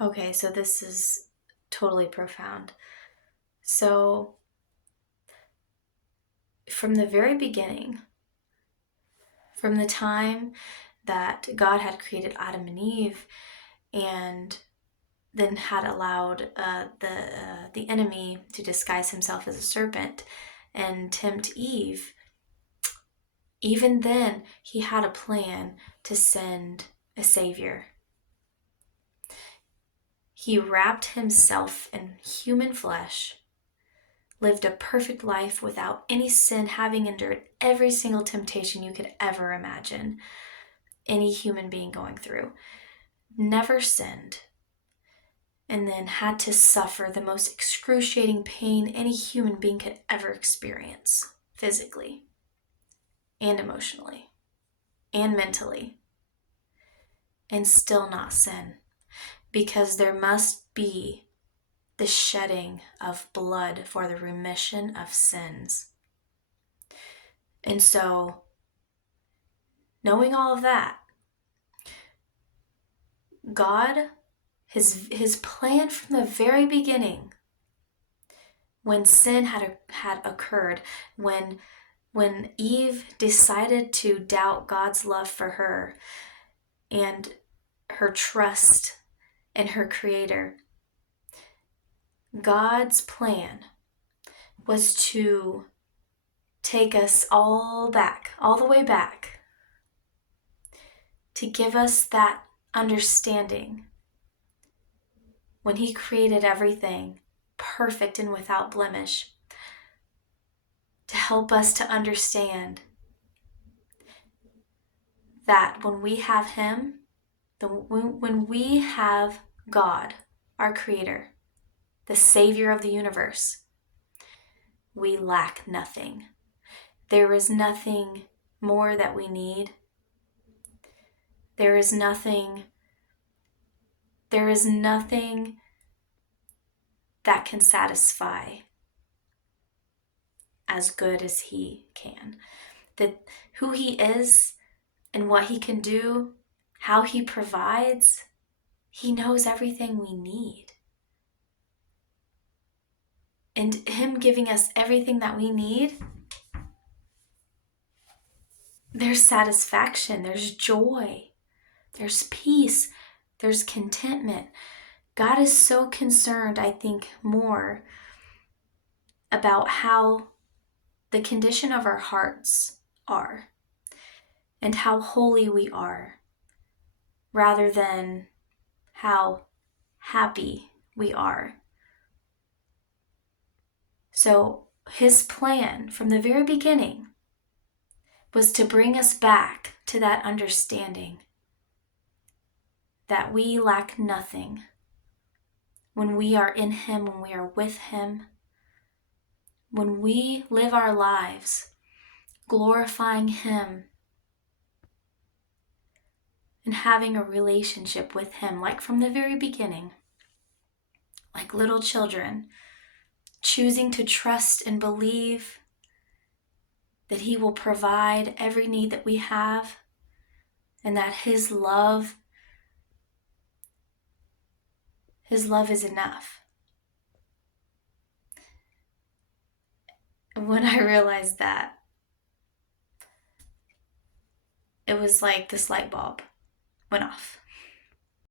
Okay, so this is totally profound. So, from the very beginning, from the time that God had created Adam and Eve and then had allowed the enemy to disguise himself as a serpent and tempt Eve, even then he had a plan to send a savior. He wrapped himself in human flesh, lived a perfect life without any sin, having endured every single temptation you could ever imagine any human being going through, never sinned, and then had to suffer the most excruciating pain any human being could ever experience, physically and emotionally and mentally, and still not sin, because there must be the shedding of blood for the remission of sins. And so, knowing all of that, God, his plan from the very beginning, when sin had occurred, when Eve decided to doubt God's love for her and her trust in her Creator, God's plan was to take us all back, all the way back, to give us that understanding when He created everything perfect and without blemish, to help us to understand that when we have Him, when we have God, our Creator, the Savior of the universe, we lack nothing. There is nothing more that we need. There is nothing that can satisfy as good as He can. That who He is and what He can do, how He provides, He knows everything we need. And Him giving us everything that we need, there's satisfaction, there's joy, there's peace, there's contentment. God is so concerned, I think, more about how the condition of our hearts are and how holy we are, rather than how happy we are. So His plan from the very beginning was to bring us back to that understanding that we lack nothing when we are in Him, when we are with Him, when we live our lives glorifying Him and having a relationship with Him, like from the very beginning, like little children, choosing to trust and believe that He will provide every need that we have, and that His love is enough. And when I realized that, it was like this light bulb went off.